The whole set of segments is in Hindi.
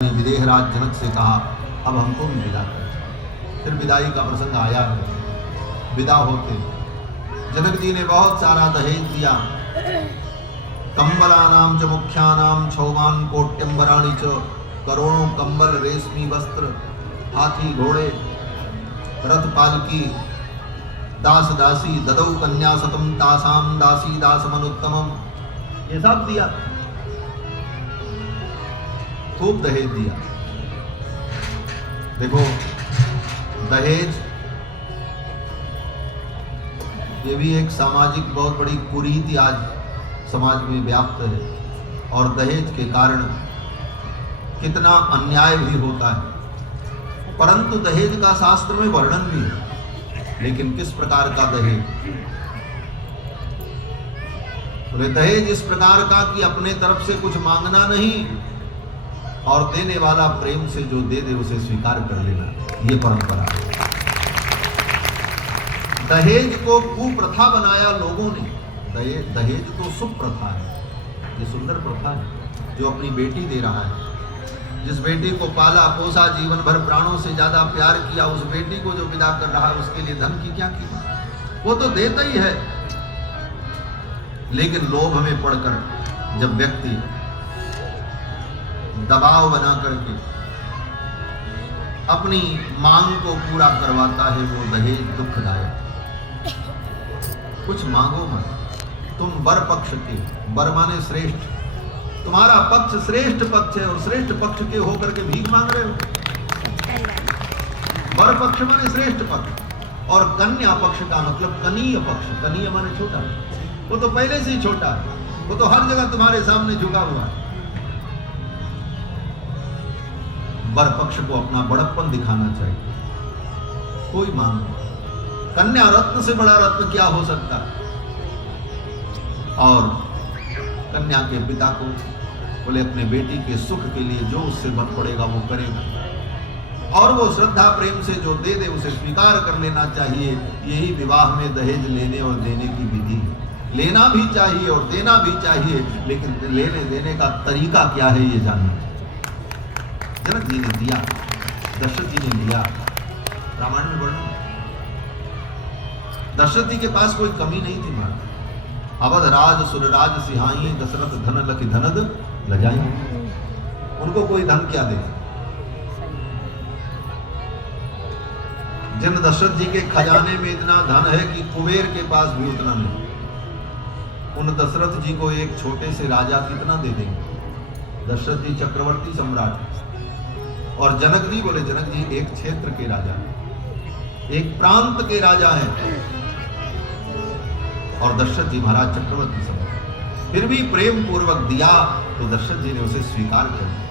विदेहराज जनक से कहा अब हमको भी विदा कर। फिर विदाई का प्रसंग आया है। विदा होते जनक जी ने बहुत सारा दहेज दिया। कंबलानाम च मुख्यानाम छौवान कोट्यंबराणि च, करोड़ों कंबल, रेशमी वस्त्र, हाथी घोड़े, रथ पालकी, दास दासी, ददौ कन्या सतम तासाम दासी दासमनुत्तमम, ये सब दिया। खूब दहेज दिया। देखो दहेज ये भी एक सामाजिक बहुत बड़ी कुरीति आज समाज में व्याप्त है, और दहेज के कारण कितना अन्याय भी होता है। परंतु दहेज का शास्त्र में वर्णन भी है, लेकिन किस प्रकार का दहेज? दहेज इस प्रकार का कि अपने तरफ से कुछ मांगना नहीं, और देने वाला प्रेम से जो दे दे उसे स्वीकार कर लेना, ये परंपरा है। दहेज को कुप्रथा बनाया लोगों ने। दहेज तो शुभ प्रथा है, ये सुंदर प्रथा है। जो अपनी बेटी दे रहा है, जिस बेटी को पाला पोसा, जीवन भर प्राणों से ज्यादा प्यार किया, उस बेटी को जो विदा कर रहा है, उसके लिए धन की क्या कीमत? वो तो देता ही है। लेकिन लोभ में पड़कर जब व्यक्ति दबाव बना करके अपनी मांग को पूरा करवाता है, वो दहेज दुखदायक। कुछ मांगो मत। तुम वर पक्ष के, वर माने श्रेष्ठ, तुम्हारा पक्ष श्रेष्ठ पक्ष है, और श्रेष्ठ पक्ष के होकर के भीख मांग रहे हो। वर पक्ष माने श्रेष्ठ पक्ष, और कन्या पक्ष का मतलब कनीय पक्ष। कनीय माने छोटा, वो तो पहले से ही छोटा है, वो तो हर जगह तुम्हारे सामने झुका हुआ है। वर पक्ष को अपना बड़प्पन दिखाना चाहिए। कोई मांग नहीं। कन्या रत्न से बड़ा रत्न क्या हो सकता है? और कन्या के पिता को बोले अपने बेटी के सुख के लिए जो उससे बन पड़ेगा वो करेगा, और वो श्रद्धा प्रेम से जो दे दे उसे स्वीकार कर लेना चाहिए। यही विवाह में दहेज लेने और देने की विधि है। लेना भी चाहिए और देना भी चाहिए, लेकिन लेने देने का तरीका क्या है ये जानना चाहिए। जनक जी ने दिया, दशरथ जी ने लिया। रामायण में वर्णन, दशरथ जी के पास कोई कमी नहीं थी। महाराज अवध राज सुरराज सिहाई, दशरथ धन लखि धनद लजाई। उनको कोई धन क्या दे? जिन दशरथ जी के खजाने में इतना धन है कि कुबेर के पास भी उतना नहीं, उन दशरथ जी को एक छोटे से राजा कितना दे देंगे? दशरथ जी चक्रवर्ती सम्राट, और जनक जी बोले जनक जी एक क्षेत्र के राजा, एक प्रांत के राजा हैं, और दशरथ जी महाराज चक्रवर्ती सम्राट। फिर भी प्रेम पूर्वक दिया तो दशरथ जी ने उसे स्वीकार कर लिया।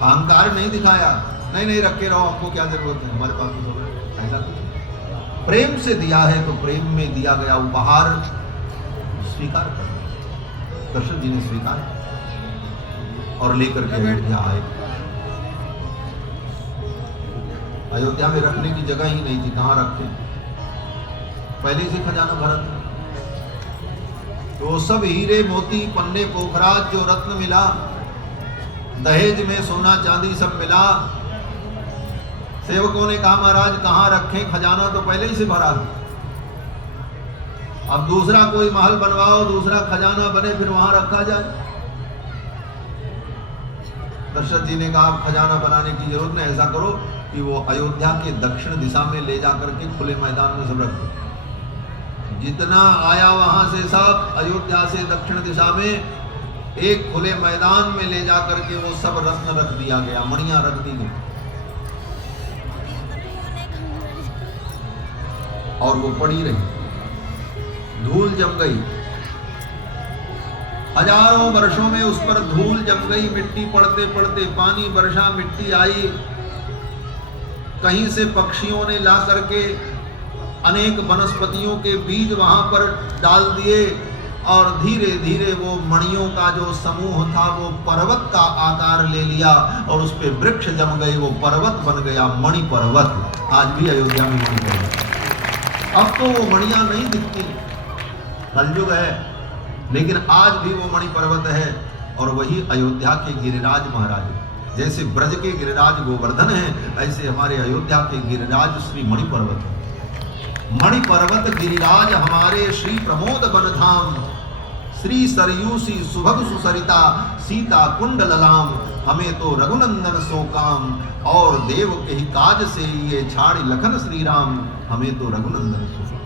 अहंकार नहीं दिखाया, नहीं नहीं रखे रहो, हमको क्या जरूरत है, हमारे पास तो सब ऐसा कुछ। प्रेम से दिया है तो प्रेम में दिया गया उपहार स्वीकार कर लिया। दशरथ जी ने स्वीकार और लेकर के अयोध्या आए। अयोध्या में रखने की जगह ही नहीं थी, कहां रखे? पहले से खजाना भरा था। तो सब हीरे मोती पन्ने पोखराज जो रत्न मिला, दहेज में सोना चांदी सब मिला। सेवकों ने कहा महाराज कहां रखें, खजाना तो पहले ही से भरा था। अब दूसरा कोई महल बनवाओ, दूसरा खजाना बने, फिर वहां रखा जाए। दशरथ जी ने कहा खजाना बनाने की जरूरत नहीं, ऐसा करो कि वो अयोध्या के दक्षिण दिशा में ले जाकर के खुले मैदान में सब रख दो। जितना आया वहां से सब अयोध्या से दक्षिण दिशा में एक खुले मैदान में ले जाकर के वो सब रत्न रख दिया गया, मणियां रख दी गई, और वो पड़ी रही, धूल जम गई। हजारों वर्षों में उस पर धूल जम गई। मिट्टी पड़ते पड़ते पानी वर्षा, मिट्टी आई। कहीं से पक्षियों ने ला करके अनेक वनस्पतियों के बीज वहां पर डाल दिए, और धीरे धीरे वो मणियों का जो समूह था वो पर्वत का आकार ले लिया, और उस पे वृक्ष जम गए, वो पर्वत बन गया, मणि पर्वत। आज भी अयोध्या में मणि पर्वत। अब तो वो मणियां नहीं दिखती, कलयुग है, लेकिन आज भी वो मणि पर्वत है, और वही अयोध्या के गिरिराज महाराज। जैसे ब्रज के गिरिराज गोवर्धन है, ऐसे हमारे अयोध्या के गिरिराज श्री मणि पर्वत है। मणि पर्वत गिरिराज हमारे श्री प्रमोद वन धाम, श्री सरयू सी सुभग सुसरिता सीता कुंड ललाम, हमें तो रघुनंदन सो काम, और देव के ही काज से ये छाड़ लखन श्री राम, हमें तो रघुनंदन सो काम।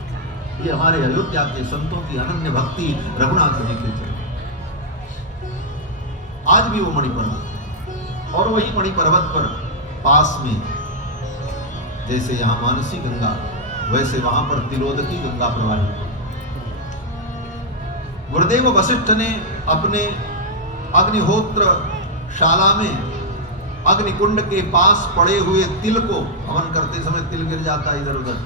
ये हमारे अयोध्या के संतों की अनन्य भक्ति रघुनाथ जी के चरण। आज भी वो मणि पर्वत है, और वही मणि पर्वत पर पास में जैसे यहां मानसी गंगा, वैसे वहां पर तिलोदकी गंगा प्रवाहित। गुरुदेव वशिष्ठ ने अपने अग्निहोत्र शाला में अग्निकुंड के पास पड़े हुए तिल को, हवन करते समय तिल गिर जाता इधर उधर,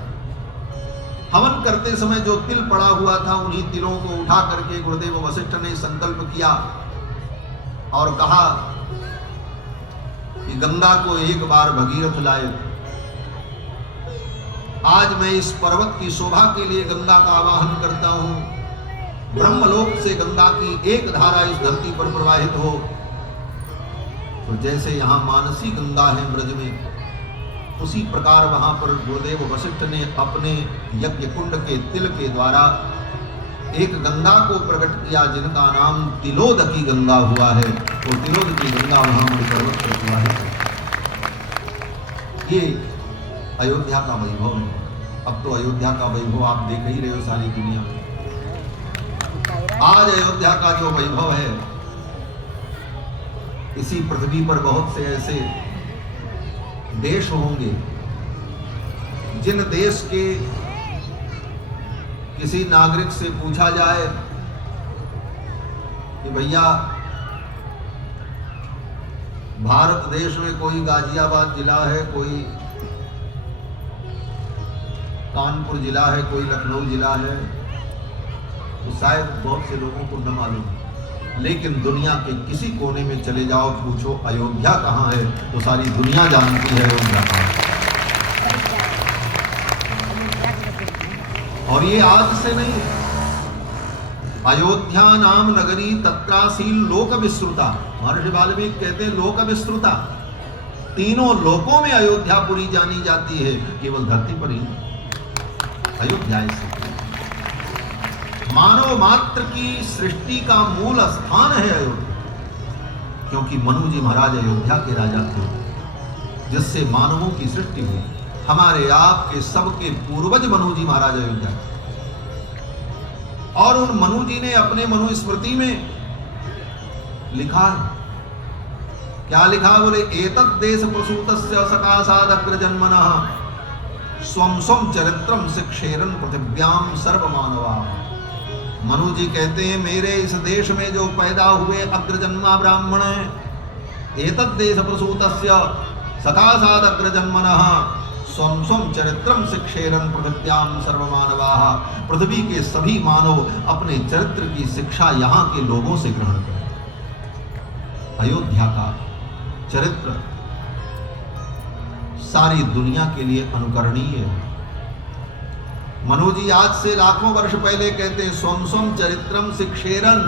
हवन करते समय जो तिल पड़ा हुआ था उन्हीं तिलों को उठा करके गुरुदेव वशिष्ठ ने संकल्प किया और कहा कि गंगा को एक बार भगीरथ लाए। आज मैं इस पर्वत की शोभा के लिए गंगा का आवाहन करता हूं, ब्रह्मलोक से गंगा की एक धारा इस धरती पर प्रवाहित हो। तो जैसे यहां मानसी गंगा है ब्रज में, उसी प्रकार वहां पर गुरुदेव वशिष्ठ ने अपने यज्ञ कुंड के तिल के द्वारा एक गंगा को प्रकट किया, जिनका नाम तिलोदकी गंगा हुआ है। वो तिलोदकी गंगा वहां मणि पर्वत पर हुआ है। ये अयोध्या का वैभव है। अब तो अयोध्या का वैभव आप देख ही रहे हो सारी दुनिया में। आज अयोध्या का जो वैभव है, इसी पृथ्वी पर बहुत से ऐसे देश होंगे जिन देश के किसी नागरिक से पूछा जाए कि भैया भारत देश में कोई गाजियाबाद जिला है, कोई कानपुर जिला है, कोई लखनऊ जिला है, तो शायद बहुत से लोगों को न मालूम। लेकिन दुनिया के किसी कोने में चले जाओ, पूछो अयोध्या कहाँ है, तो सारी दुनिया जानती है अयोध्या कहाँ है। और ये आज से नहीं, अयोध्या नाम नगरी तत्रासील लोक विस्तृता। महर्षि वाल्मीकि कहते हैं लोक विस्तृता, तीनों लोकों में अयोध्यापुरी जानी जाती है, केवल धरती पर ही अयोध्या ऐसी। मानव मात्र की सृष्टि का मूल स्थान है अयोध्या, क्योंकि मनु जी महाराज अयोध्या के राजा थे, जिससे मानवों की सृष्टि हुई। हमारे आपके सबके पूर्वज मनु जी महाराज अयोध्या, और उन मनु जी ने अपने मनु स्मृति में लिखा है, क्या लिखा? बोले एतद् देश प्रसूतस्य सकाशादग्र जन्मनः स्वं स्वं चरित्रम शिक्षेरन पृथिव्याम सर्वमानवा। मनु जी कहते हैं मेरे इस देश में जो पैदा हुए अग्रजन्मा ब्राह्मण है, एतद् देश प्रसूतस्य सकाशाद अग्रजन्मनः स्वं स्वं चरित्रम शिक्षेरन पृथिव्याम सर्वमानवाः। पृथ्वी के सभी मानव अपने चरित्र की शिक्षा यहाँ के लोगों से ग्रहण करें। अयोध्या का चरित्र सारी दुनिया के लिए अनुकरणीय है। मनु जी आज से लाखों वर्ष पहले कहते हैं स्वं स्वं चरित्रम शिक्षेरन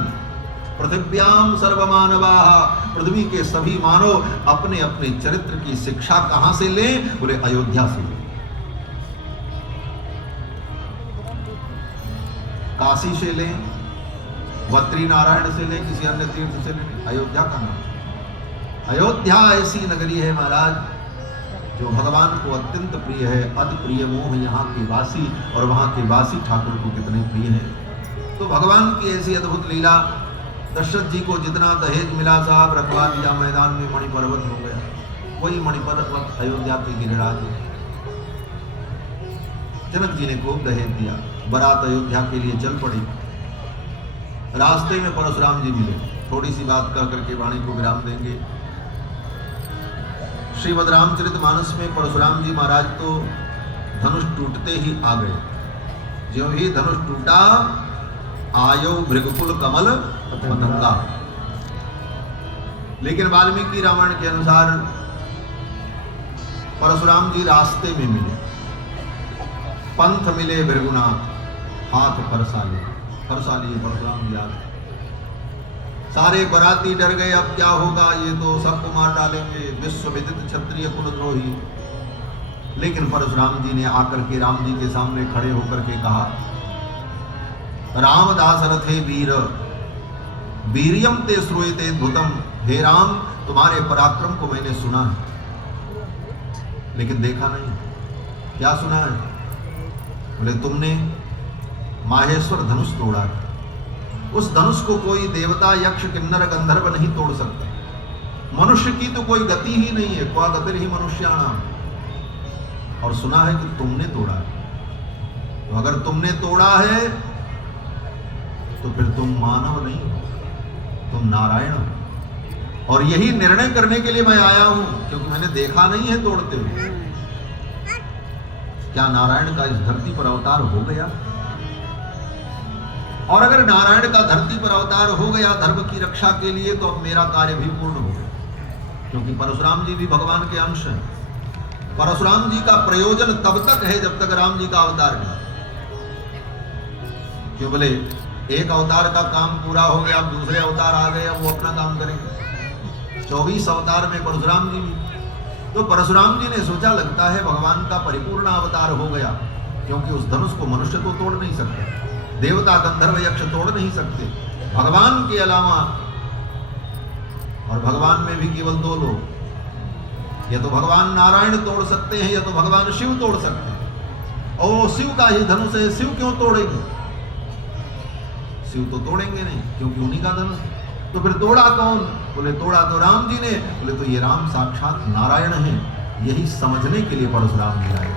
पृथिव्याम सर्वमानवाः। पृथ्वी के सभी मानव अपने अपने चरित्र की शिक्षा कहां से लें? बोले अयोध्या से लें, काशी से लें, बद्री नारायण से लें, किसी अन्य तीर्थ से लें, अयोध्या का नाम। अयोध्या ऐसी नगरी है महाराज जो भगवान को अत्यंत प्रिय है, अति प्रिय मोह यहाँ के वासी, और वहाँ के वासी ठाकुर को कितने प्रिय हैं। तो भगवान की ऐसी अद्भुत लीला, दशरथ जी को जितना दहेज मिला साहब रखवा दिया, मैदान में मणि पर्वत हो गया। वही मणि पर्वत अयोध्या के गिरिराज है। जनक जी ने खूब दहेज दिया, बारात अयोध्या के लिए चल पड़ी। रास्ते में परशुराम जी मिले, थोड़ी सी बात कह करके वाणी को विराम देंगे। श्रीमद् रामचरितमानस में परशुराम जी महाराज तो धनुष टूटते ही आ गए। ज्यों ही धनुष टूटा, आयो भृगुकुल कमल पतंगा। लेकिन वाल्मीकि रामायण के अनुसार परशुराम जी रास्ते में मिले, पंथ मिले भृगुनाथ, हाथ फरसा लिए परशुराम जी आ गए। सारे बराती डर गए, अब क्या होगा, ये तो सबको मार डालेंगे, विश्व विदित क्षत्रिय कुलद्रोही। लेकिन परशुराम जी ने आकर के राम जी के सामने खड़े होकर के कहा, रामदास रथे वीर वीरियम ते श्रूयते अद्भुतम। हे राम, तुम्हारे पराक्रम को मैंने सुना है लेकिन देखा नहीं। क्या सुना है? बोले तुमने माहेश्वर धनुष तोड़ा है। उस धनुष को कोई देवता, यक्ष, किन्नर, गंधर्व नहीं तोड़ सकता। मनुष्य की तो कोई गति ही नहीं है, क्वा गतिर ही मनुष्याणाम। और सुना है कि तुमने तोड़ा है। तो अगर तुमने तोड़ा है तो फिर तुम मानव नहीं हो, तुम नारायण हो। और यही निर्णय करने के लिए मैं आया हूं, क्योंकि मैंने देखा नहीं है तोड़ते हुए। क्या नारायण का इस धरती पर अवतार हो गया? और अगर नारायण का धरती पर अवतार हो गया धर्म की रक्षा के लिए, तो अब मेरा कार्य भी पूर्ण हो गया, क्योंकि परशुराम जी भी भगवान के अंश हैं। परशुराम जी का प्रयोजन तब तक है जब तक राम जी का अवतार नहीं। क्यों? बोले एक अवतार का काम पूरा हो गया, अब दूसरे अवतार आ गए, अब वो अपना काम करेंगे। 24 अवतार में परशुराम जी भी। तो परशुराम जी ने सोचा, लगता है भगवान का परिपूर्ण अवतार हो गया, क्योंकि उस धनुष को मनुष्य तो तोड़ नहीं सकते, देवता, गंधर्व, यक्ष तोड़ नहीं सकते, भगवान के अलावा। और भगवान में भी केवल दो लोग, या तो भगवान नारायण तोड़ सकते हैं या तो भगवान शिव तोड़ सकते हैं। और शिव का ही धनुष है, शिव क्यों तोड़ेंगे? शिव तो तोड़ेंगे नहीं, क्योंकि उन्हीं का धनुष। तो फिर तोड़ा कौन? बोले तोड़ा तो राम जी ने। बोले तो ये राम साक्षात नारायण हैं। यही समझने के लिए परशुराम जी आए,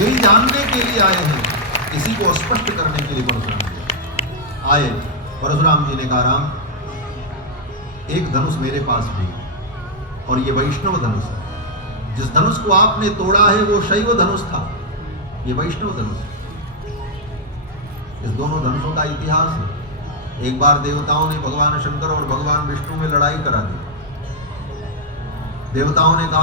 यही जानने के लिए आए हैं, इसी को स्पष्ट करने के लिए परशुराम जी आए। परशुराम जी ने कहा, राम, एक धनुष मेरे पास भी, और ये वैष्णव धनुष है। जिस धनुष को आपने तोड़ा है वो शैव धनुष था, ये वैष्णव धनुष है। इस दोनों धनुषों का इतिहास है। एक बार देवताओं ने भगवान शंकर और भगवान विष्णु में लड़ाई करा दी। देवताओं ने कहा